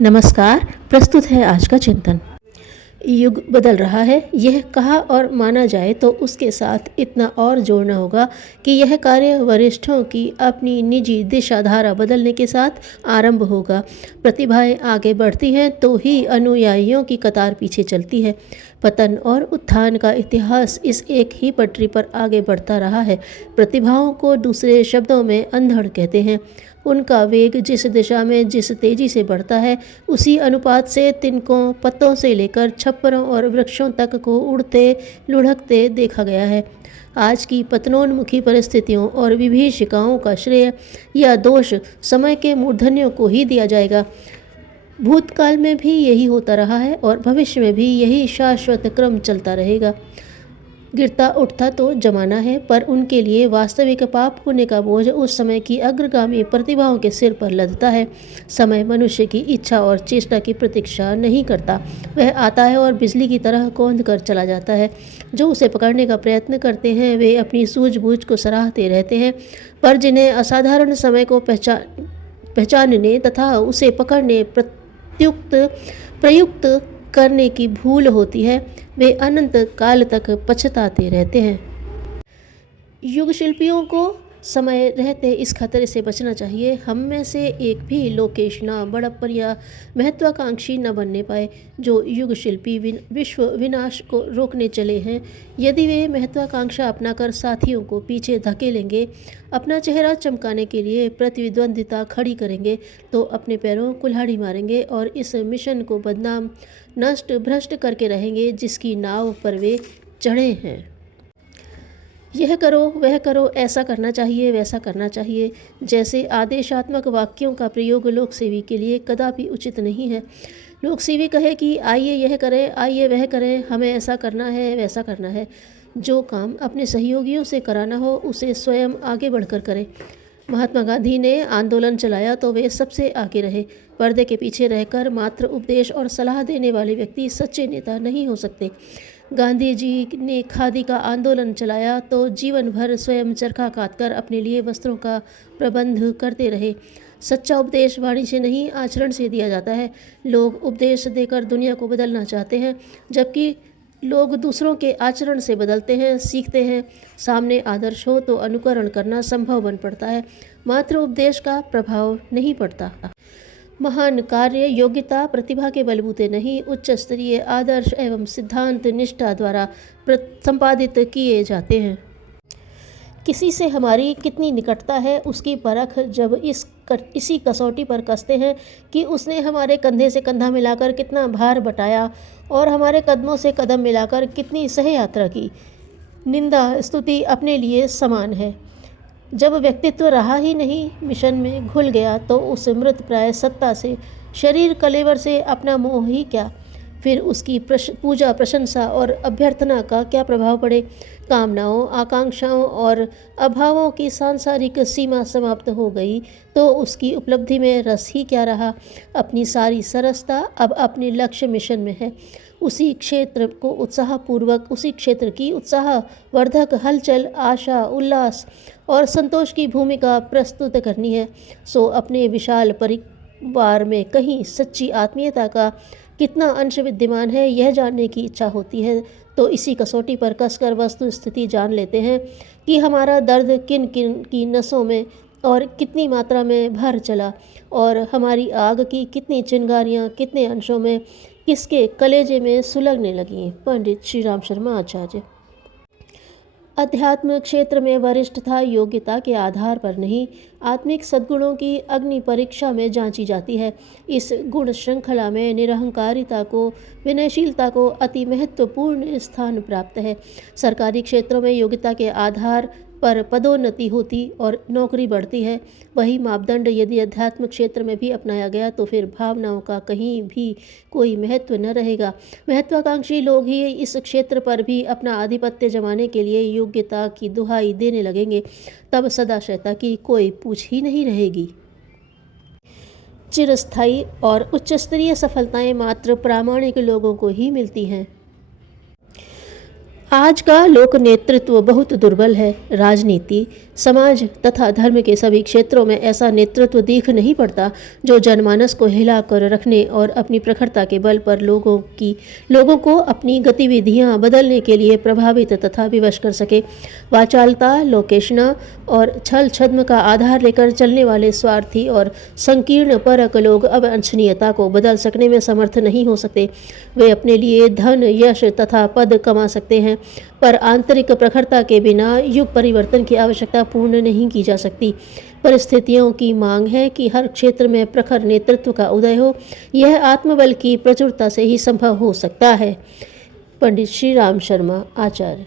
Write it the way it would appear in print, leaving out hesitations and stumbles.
नमस्कार। प्रस्तुत है आज का चिंतन। युग बदल रहा है, यह कहा और माना जाए तो उसके साथ इतना और जोड़ना होगा कि यह कार्य वरिष्ठों की अपनी निजी दिशाधारा बदलने के साथ आरंभ होगा। प्रतिभाएं आगे बढ़ती हैं तो ही अनुयायियों की कतार पीछे चलती है। पतन और उत्थान का इतिहास इस एक ही पटरी पर आगे बढ़ता रहा है। प्रतिभाओं को दूसरे शब्दों में अंधड़ कहते हैं। उनका वेग जिस दिशा में जिस तेजी से बढ़ता है, उसी अनुपात से तिनकों, पत्तों से लेकर छप्परों और वृक्षों तक को उड़ते लुढ़कते देखा गया है। आज की पतनोन्मुखी परिस्थितियों और विभीषिकाओं का श्रेय या दोष समय के मूर्धन्यों को ही दिया जाएगा। भूतकाल में भी यही होता रहा है और भविष्य में भी यही शाश्वत क्रम चलता रहेगा। गिरता उठता तो जमाना है, पर उनके लिए वास्तविक पाप पुण्य का बोझ उस समय की अग्रगामी प्रतिभाओं के सिर पर लदता है। समय मनुष्य की इच्छा और चेष्टा की प्रतीक्षा नहीं करता। वह आता है और बिजली की तरह कौंध कर चला जाता है। जो उसे पकड़ने का प्रयत्न करते हैं वे अपनी सूझबूझ को सराहते रहते हैं, पर जिन्हें असाधारण समय को पहचानने तथा उसे पकड़ने प्रयुक्त करने की भूल होती है, वे अनंत काल तक पछताते रहते हैं। युग शिल्पियों को समय रहते इस खतरे से बचना चाहिए। हम में से एक भी लोकेश न बड़प्पर या महत्वाकांक्षी न बनने पाए। जो युग शिल्पी विश्व विनाश को रोकने चले हैं, यदि वे महत्वाकांक्षा अपनाकर साथियों को पीछे धकेलेंगे, अपना चेहरा चमकाने के लिए प्रतिद्वंदिता खड़ी करेंगे, तो अपने पैरों कुल्हाड़ी मारेंगे और इस मिशन को बदनाम नष्ट भ्रष्ट करके रहेंगे जिसकी नाव पर वे चढ़े हैं। यह करो, वह करो, ऐसा करना चाहिए, वैसा करना चाहिए जैसे आदेशात्मक वाक्यों का प्रयोग लोकसेवी के लिए कदापि उचित नहीं है। लोकसेवी कहे कि आइए यह करें, आइए वह करें, हमें ऐसा करना है, वैसा करना है। जो काम अपने सहयोगियों से कराना हो उसे स्वयं आगे बढ़कर करें। महात्मा गांधी ने आंदोलन चलाया तो वे सबसे आगे रहे। पर्दे के पीछे रहकर मात्र उपदेश और सलाह देने वाले व्यक्ति सच्चे नेता नहीं हो सकते। गांधी जी ने खादी का आंदोलन चलाया तो जीवन भर स्वयं चरखा काटकर अपने लिए वस्त्रों का प्रबंध करते रहे। सच्चा उपदेश वाणी से नहीं, आचरण से दिया जाता है। लोग उपदेश देकर दुनिया को बदलना चाहते हैं, जबकि लोग दूसरों के आचरण से बदलते हैं, सीखते हैं। सामने आदर्श हो तो अनुकरण करना संभव बन पड़ता है, मात्र उपदेश का प्रभाव नहीं पड़ता। महान कार्य योग्यता प्रतिभा के बलबूते नहीं, उच्च स्तरीय आदर्श एवं सिद्धांत निष्ठा द्वारा संपादित किए जाते हैं। किसी से हमारी कितनी निकटता है उसकी परख जब इसी कसौटी पर कसते हैं कि उसने हमारे कंधे से कंधा मिलाकर कितना भार बटाया और हमारे कदमों से कदम मिलाकर कितनी सह यात्रा की। निंदा स्तुति अपने लिए समान है। जब व्यक्तित्व रहा ही नहीं, मिशन में घुल गया, तो उस मृत प्राय सत्ता से, शरीर कलेवर से अपना मोह ही क्या, फिर उसकी पूजा प्रशंसा और अभ्यर्थना का क्या प्रभाव पड़े। कामनाओं, आकांक्षाओं और अभावों की सांसारिक सीमा समाप्त हो गई तो उसकी उपलब्धि में रस ही क्या रहा। अपनी सारी सरसता अब अपने लक्ष्य मिशन में है। उसी क्षेत्र को उत्साहपूर्वक, उसी क्षेत्र की उत्साहवर्धक हलचल, आशा, उल्लास और संतोष की भूमिका प्रस्तुत करनी है। सो अपने विशाल परिवार में कहीं सच्ची आत्मीयता का कितना अंश विद्यमान है, यह जानने की इच्छा होती है तो इसी कसौटी पर कसकर वस्तु स्थिति जान लेते हैं कि हमारा दर्द किन किन की नसों में और कितनी मात्रा में भर चला और हमारी आग की कितनी चिंगारियाँ कितने अंशों में किसके कलेजे में सुलगने लगी। पंडित श्री राम शर्मा आचार्य। अध्यात्म क्षेत्र में वरिष्ठता योग्यता के आधार पर नहीं, आत्मिक सद्गुणों की अग्नि परीक्षा में जांची जाती है। इस गुण श्रृंखला में निरहंकारिता को, विनयशीलता को अति महत्वपूर्ण स्थान प्राप्त है। सरकारी क्षेत्रों में योग्यता के आधार पर पदोन्नति होती और नौकरी बढ़ती है। वही मापदंड यदि अध्यात्म क्षेत्र में भी अपनाया गया तो फिर भावनाओं का कहीं भी कोई महत्व न रहेगा। महत्वाकांक्षी लोग ही इस क्षेत्र पर भी अपना आधिपत्य जमाने के लिए योग्यता की दुहाई देने लगेंगे। तब सदाशयता की कोई पूछ ही नहीं रहेगी। चिरस्थायी और उच्च स्तरीय सफलताएं मात्र प्रामाणिक लोगों को ही मिलती हैं। आज का लोक नेतृत्व बहुत दुर्बल है। राजनीति, समाज तथा धर्म के सभी क्षेत्रों में ऐसा नेतृत्व दिख नहीं पड़ता जो जनमानस को हिलाकर रखने और अपनी प्रखरता के बल पर लोगों को अपनी गतिविधियां बदलने के लिए प्रभावित तथा विवश कर सके। वाचालता, लोकेशना और छल छद्म का आधार लेकर चलने वाले स्वार्थी और संकीर्ण परक लोग अवांछनीयता को बदल सकने में समर्थ नहीं हो सकते। वे अपने लिए धन, यश तथा पद कमा सकते हैं, पर आंतरिक प्रखरता के बिना युग परिवर्तन की आवश्यकता पूर्ण नहीं की जा सकती। परिस्थितियों की मांग है कि हर क्षेत्र में प्रखर नेतृत्व का उदय हो। यह आत्मबल की प्रचुरता से ही संभव हो सकता है। पंडित श्री राम शर्मा, आचार्य।